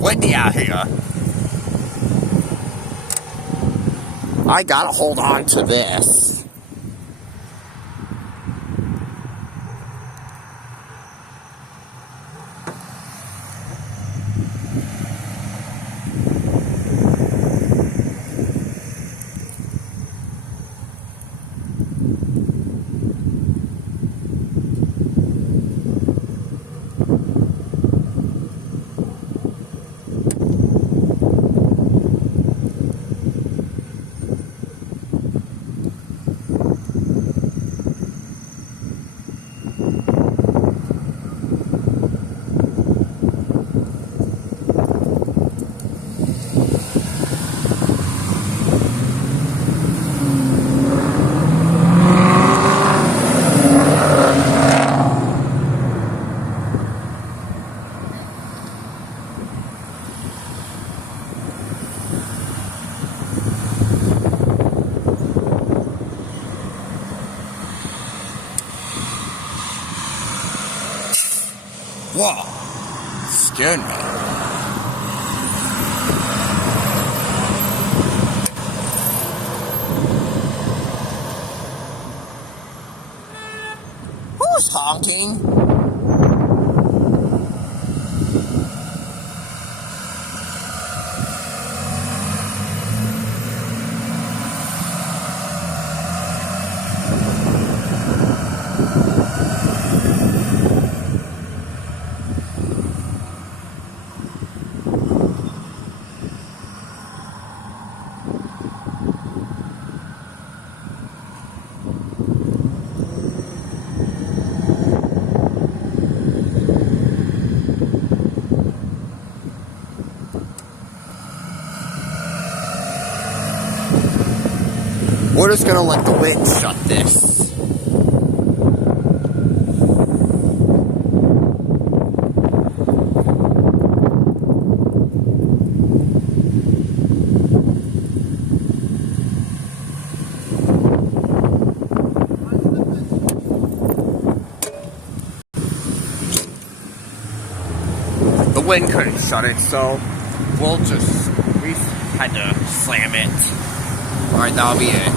windy out here. I gotta hold on to this. Whoa, scared me. Who's honking? We're just gonna let the wind shut this. The wind couldn't shut it, so we had to slam it. Alright, that'll be it.